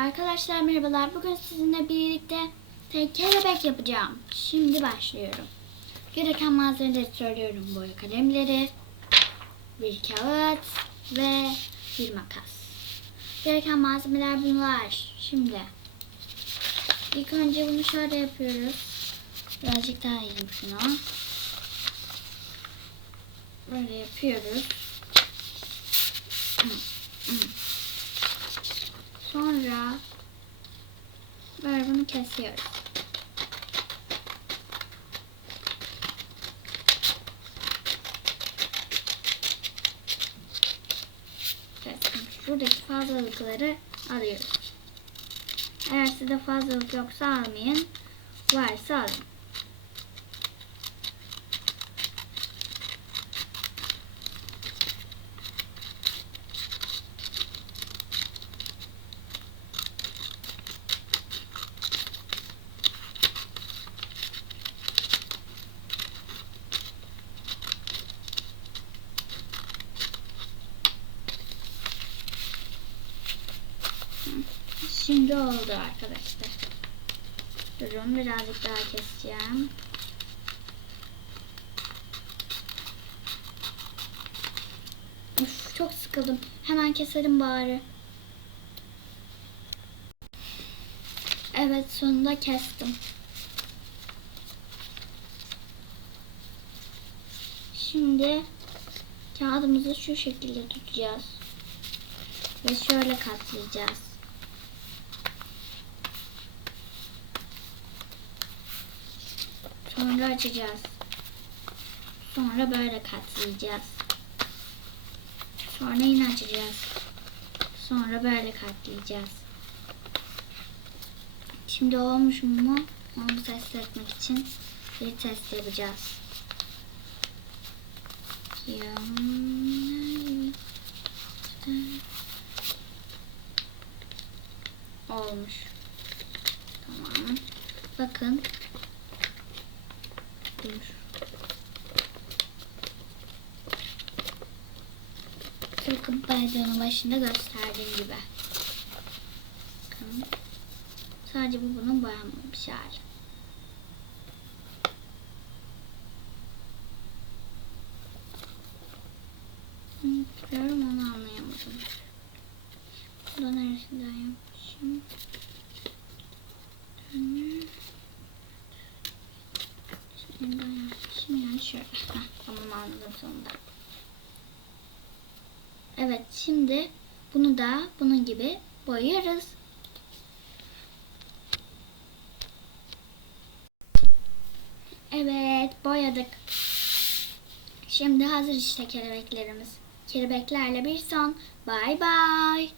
Arkadaşlar merhabalar. Bugün sizinle birlikte kelebek yapacağım. Şimdi başlıyorum. Gereken malzemeleri söylüyorum. Boya kalemleri, bir kağıt ve bir makas. Gereken malzemeler bunlar. Şimdi ilk önce bunu şöyle yapıyoruz. Birazcık daha yiyeyim şunu. Böyle yapıyoruz. Sonra böyle bunu kesiyoruz. Kestim. Şuradaki fazlalıkları alıyoruz. Eğer sizde fazlalık yoksa almayın. Varsa alın. Şimdi oldu arkadaşlar. Durun birazcık daha keseceğim. Uf, çok sıkıldım. Hemen keselim bari. Evet sonunda kestim. Şimdi kağıdımızı şu şekilde tutacağız. Ve şöyle katlayacağız. Sonra açacağız. Sonra böyle katlayacağız. Sonra yine açacağız. Sonra böyle katlayacağız. Şimdi olmuş mu? Onu test etmek için bir test yapacağız. Olmuş. Tamam. Bakın. Dur. Tıpkı baydığımın başında gösterdiğim gibi. Bakın. Sadece bu bunun boyanmamış hali. Yapıyorum onu anlayamadım. Bu da neresinden yapmışım? Dönüyor. Şimdi şöyle. Heh, tamam anladım sonunda. Evet şimdi bunu da bunun gibi boyarız. Evet boyadık. Şimdi hazır işte kelebeklerimiz. Kelebeklerle bir son. Bay bay.